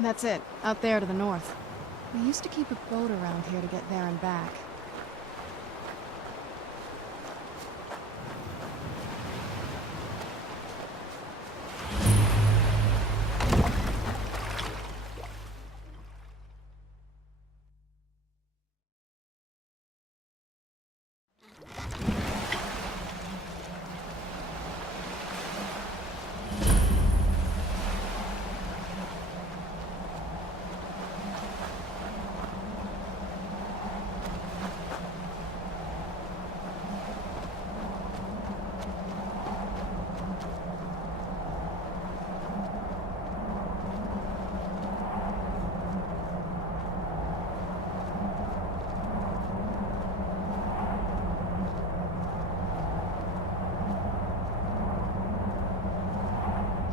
That's it, out there to the north. We used to keep a boat around here to get there and back.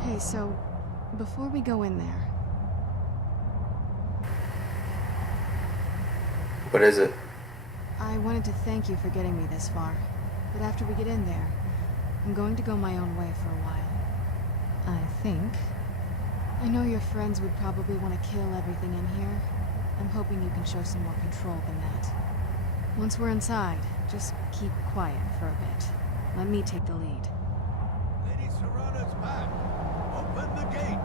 Hey, so, before we go in there... What is it? I wanted to thank you for getting me this far. But after we get in there, I'm going to go my own way for a while. I think. I know your friends would probably want to kill everything in here. I'm hoping you can show some more control than that. Once we're inside, just keep quiet for a bit. Let me take the lead. Lady Serrana's back. Open the gate.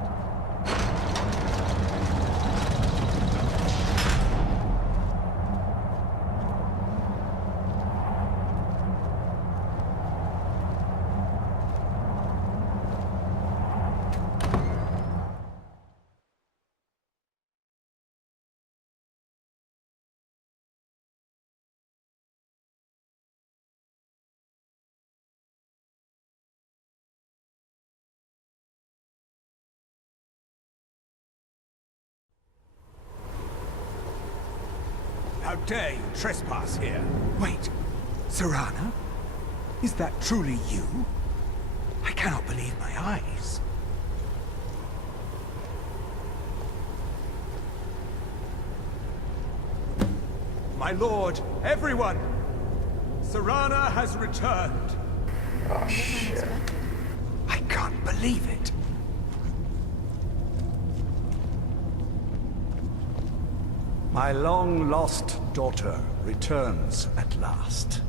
How dare you trespass here? Wait, Serrana? Is that truly you? I cannot believe my eyes. My lord, everyone! Serrana has returned. Oh shit. I can't believe it. My long-lost daughter returns at last.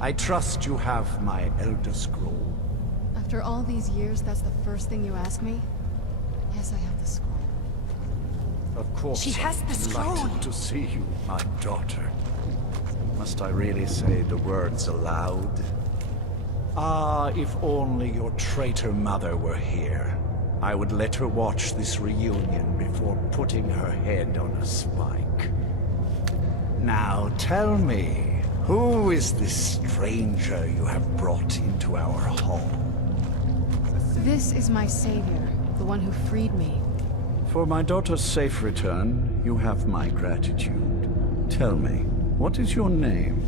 I trust you have my Elder Scroll. After all these years, that's the first thing you ask me? Yes, I have the scroll. Of course, She has the scroll. Delighted to see you, my daughter. Must I really say the words aloud? Ah, if only your traitor mother were here. I would let her watch this reunion before putting her head on a spike. Now tell me, who is this stranger you have brought into our hall? This is my savior, the one who freed me. For my daughter's safe return, you have my gratitude. Tell me, what is your name?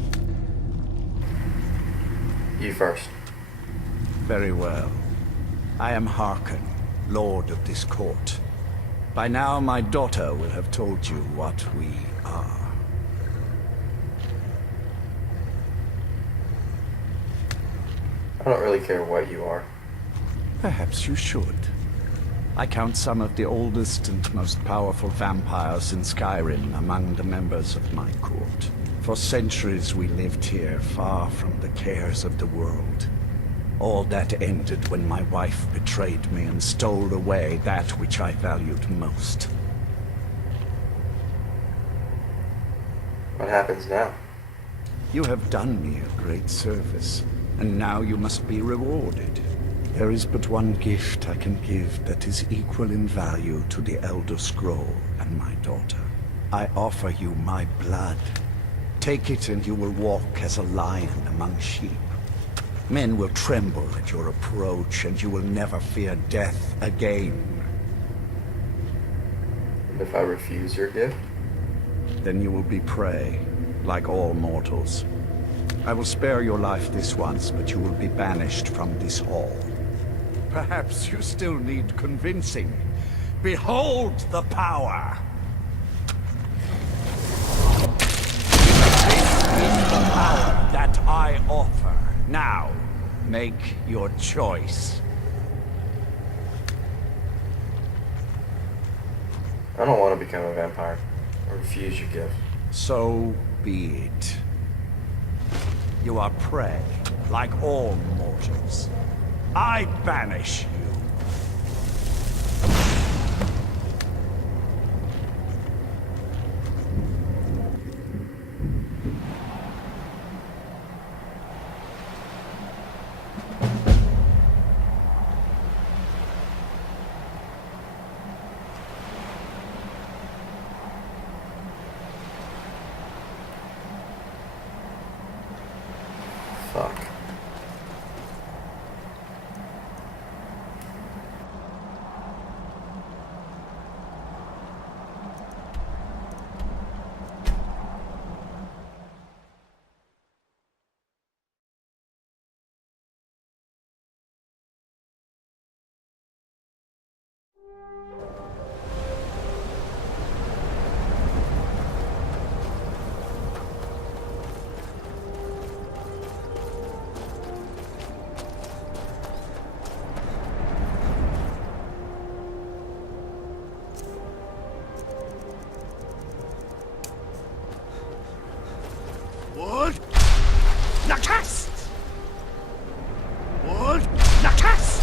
You first. Very well. I am Harkon, Lord of this court. By now, my daughter will have told you what we are. I don't really care what you are. Perhaps you should. I count some of the oldest and most powerful vampires in Skyrim among the members of my court. For centuries we lived here, far from the cares of the world. All that ended when my wife betrayed me and stole away that which I valued most. What happens now? You have done me a great service, and now you must be rewarded. There is but one gift I can give that is equal in value to the Elder Scroll and my daughter. I offer you my blood. Take it and you will walk as a lion among sheep. Men will tremble at your approach, and you will never fear death again. And if I refuse your gift? Then you will be prey, like all mortals. I will spare your life this once, but you will be banished from this hall. Perhaps you still need convincing. Behold the power! This is the power that I offer. Now, make your choice. I don't want to become a vampire. I refuse your gift. So be it. You are prey, like all mortals. I banish you. Fuck. What? Nakast! What? Nakast!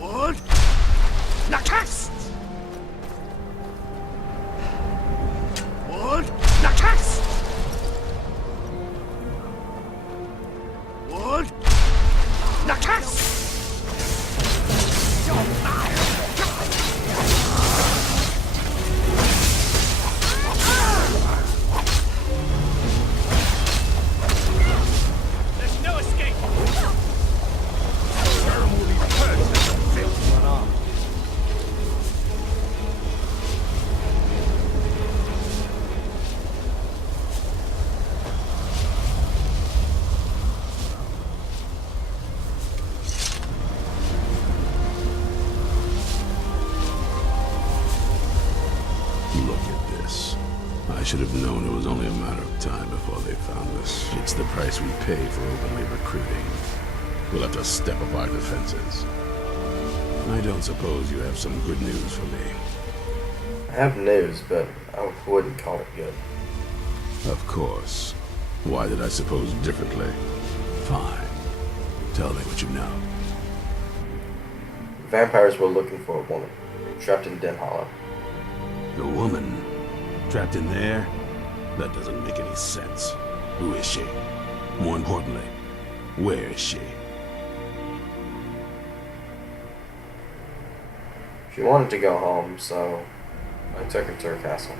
What? Nakast! What? Nakast! What? Nakast! There's no escape! Look at this. I should have known it was only a matter of time before they found us. It's the price we pay for openly recruiting. We'll have to step up our defenses. I don't suppose you have some good news for me. I have news, but I wouldn't call it good. Of course. Why did I suppose differently? Fine. Tell me what you know. Vampires were looking for a woman, trapped in Den Hollow. A woman? Trapped in there? That doesn't make any sense. Who is she? More importantly, where is she? She wanted to go home, so I took her to her castle.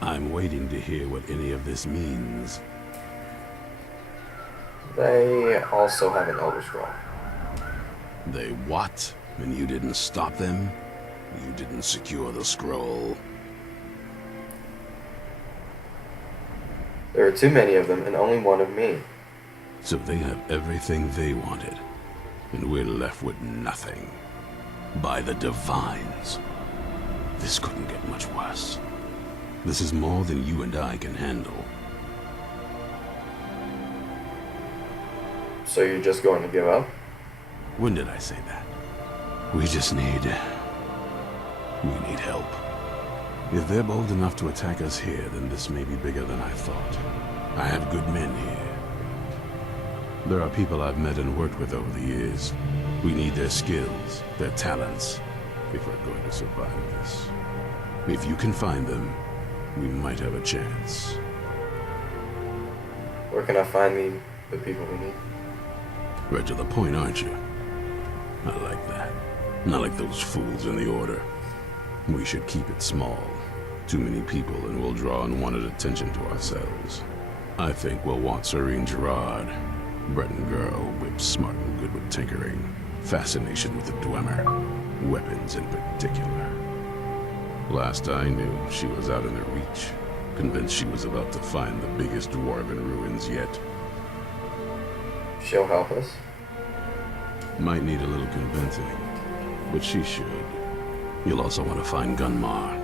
I'm waiting to hear what any of this means. They also have an Elder Scroll. They what? And you didn't stop them? You didn't secure the scroll? There are too many of them and only one of me. So they have everything they wanted, and we're left with nothing. By the Divines. This couldn't get much worse. This is more than you and I can handle. So you're just going to give up? When did I say that? We just need... We need help. If they're bold enough to attack us here, then this may be bigger than I thought. I have good men here. There are people I've met and worked with over the years. We need their skills, their talents, if we're going to survive this. If you can find them, we might have a chance. Where can I find the people we need? Right to the point, aren't you? I like that. Not like those fools in the Order. We should keep it small. Too many people and we'll draw unwanted attention to ourselves. I think we'll want Serene Gerard. Breton girl, whip smart and good with tinkering. Fascination with the Dwemer. Weapons in particular. Last I knew, she was out in the Reach. Convinced she was about to find the biggest dwarven ruins yet. She'll help us. Might need a little convincing, but she should. You'll also want to find Gunmar.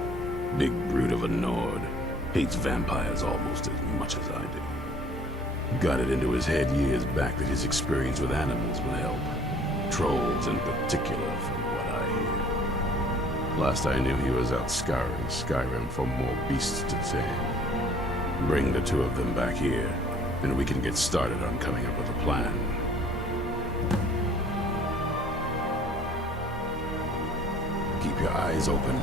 Big brute of a Nord. Hates vampires almost as much as I do. Got it into his head years back that his experience with animals would help. Trolls in particular, from what I Last I knew, he was out scouring Skyrim for more beasts to tame. Bring the two of them back here, and we can get started on coming up with a plan. Keep your eyes open.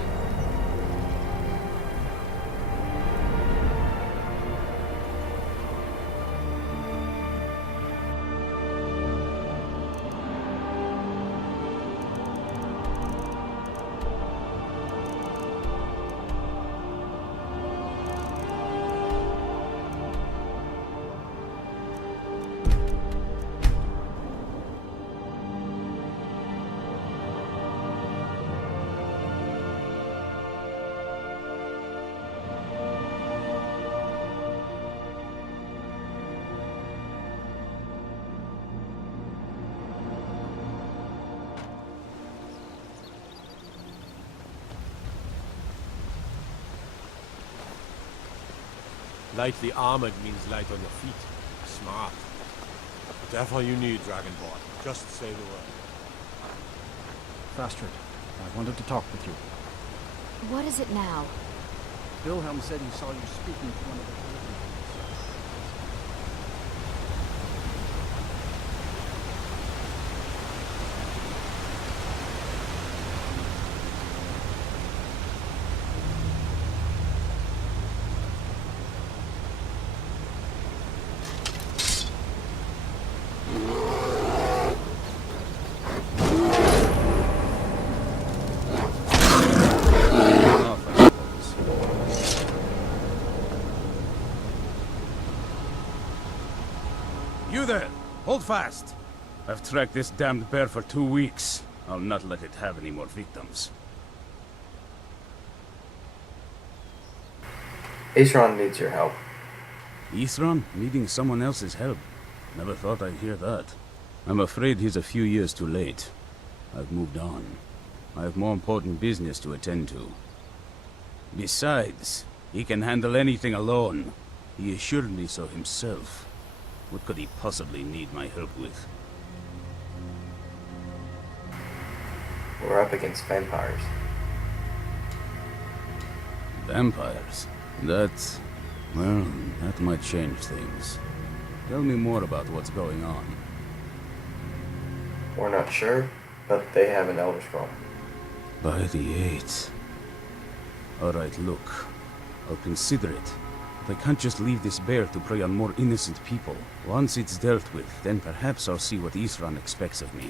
Lightly armored means light on your feet. Smart. Whatever you need, Dragonborn. Just say the word. Fastrid, I wanted to talk with you. What is it now? Wilhelm said he saw you speaking to one of the Paladins. You there! Hold fast! I've tracked this damned bear for 2 weeks. I'll not let it have any more victims. Aesron needs your help. Ithran needing someone else's help. Never thought I'd hear that. I'm afraid he's a few years too late. I've moved on. I have more important business to attend to. Besides, he can handle anything alone. He assured me so himself. What could he possibly need my help with? We're up against vampires. Vampires? Well, that might change things. Tell me more about what's going on. We're not sure, but they have an Elder Scroll. By the 8th. Alright, look. I'll consider it. But I can't just leave this bear to prey on more innocent people. Once it's dealt with, then perhaps I'll see what Ithran expects of me.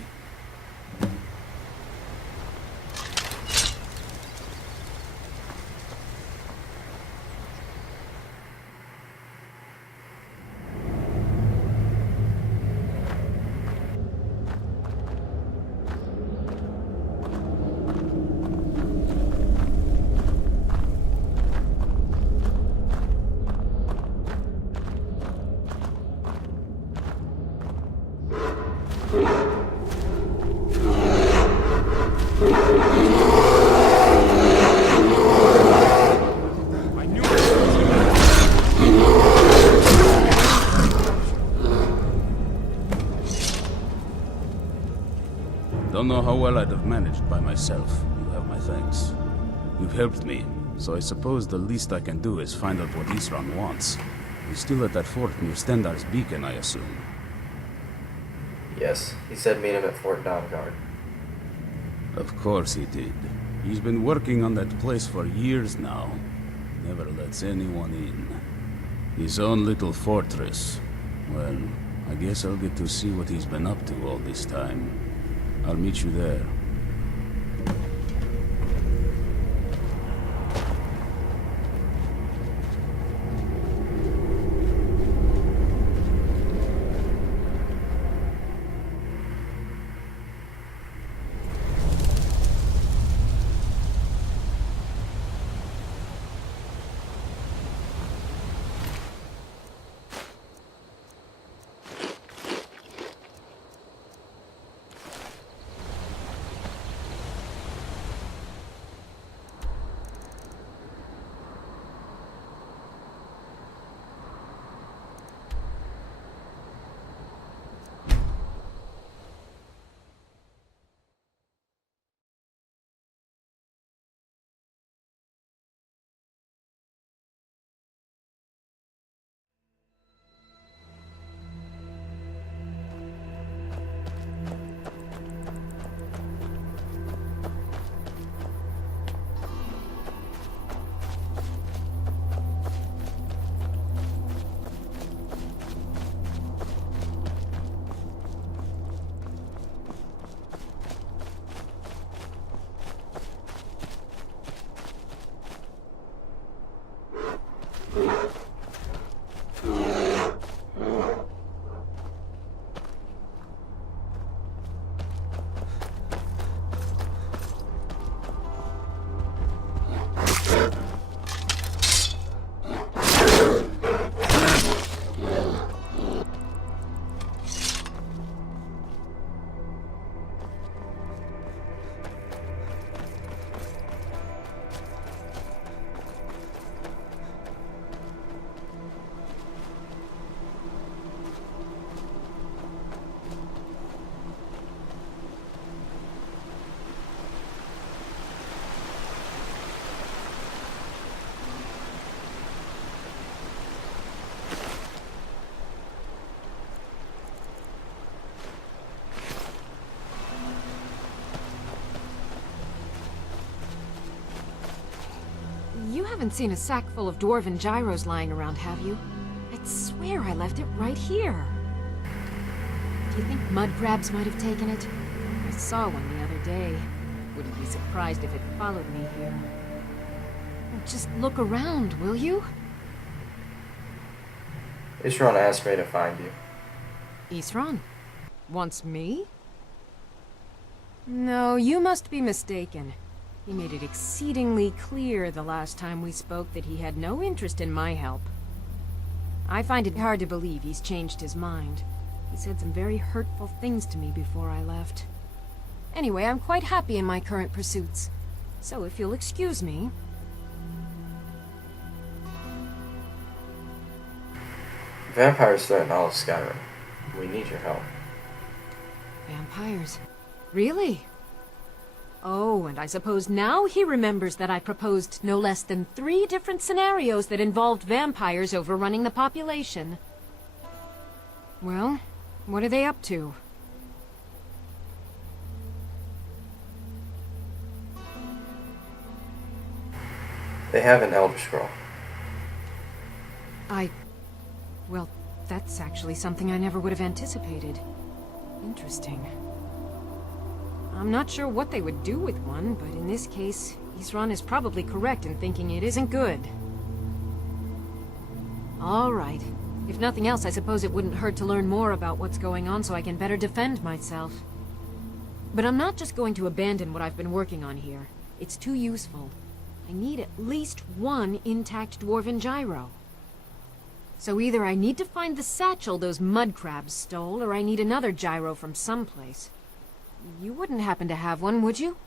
Don't know how well I'd have managed by myself. You have my thanks. You've helped me, so I suppose the least I can do is find out what Ithran wants. He's still at that fort near Stendar's beacon, I assume. Yes, he said meet him at Fort Dawnguard. Of course he did. He's been working on that place for years now. Never lets anyone in. His own little fortress. Well, I guess I'll get to see what he's been up to all this time. I'll meet you there. haven't seen a sack full of dwarven gyros lying around, have you? I'd swear I left it right here. Do you think mud crabs might have taken it? I saw one the other day. Wouldn't be surprised if it followed me here. Just look around, will you? Ishron asked me to find you. Isran? Wants me? No, you must be mistaken. He made it exceedingly clear the last time we spoke that he had no interest in my help. I find it hard to believe he's changed his mind. He said some very hurtful things to me before I left. Anyway, I'm quite happy in my current pursuits. So if you'll excuse me... Vampires threaten all of Skyrim. We need your help. Vampires? Really? Oh, and I suppose now he remembers that I proposed no less than 3 different scenarios that involved vampires overrunning the population. Well, what are they up to? They have an Elder Scroll. Well, that's actually something I never would have anticipated. Interesting. I'm not sure what they would do with one, but in this case, Isran is probably correct in thinking it isn't good. All right. If nothing else, I suppose it wouldn't hurt to learn more about what's going on so I can better defend myself. But I'm not just going to abandon what I've been working on here. It's too useful. I need at least 1 intact dwarven gyro. So either I need to find the satchel those mud crabs stole, or I need another gyro from someplace. You wouldn't happen to have one, would you?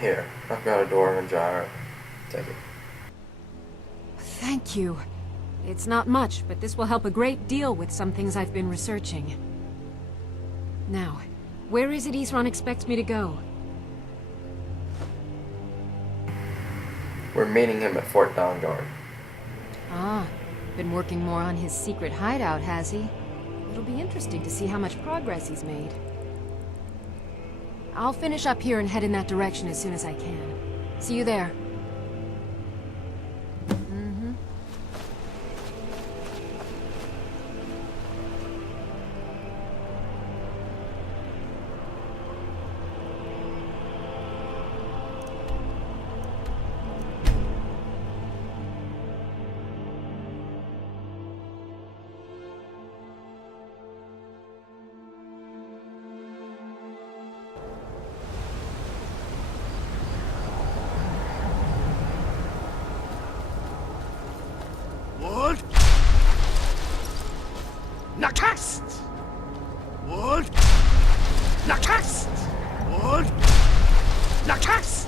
Here, I've got a dwarven gyro. Take it. Thank you. It's not much, but this will help a great deal with some things I've been researching. Now, where is it Isran expects me to go? We're meeting him at Fort Dawnguard. Ah, been working more on his secret hideout, has he? It'll be interesting to see how much progress he's made. I'll finish up here and head in that direction as soon as I can. See you there. Wood! Nakast! Wood! Nakast! Wood! Nakast!